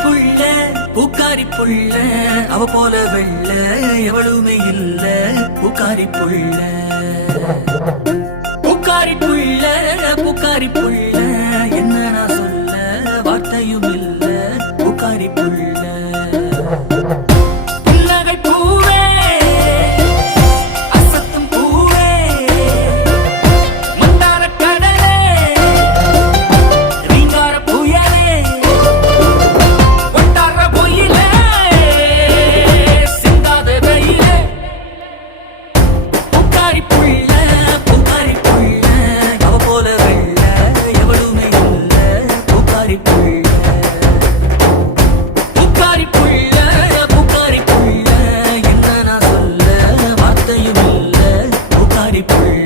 புள்ள பூக்காரி புள்ள அவ போல வெள்ள எவளுமே இல்ல பூக்காரி புள்ள பூக்காரி புள்ள பூக்காரி புள்ள என்ன நான் சொல்ல வார்த்தையும் இல்ல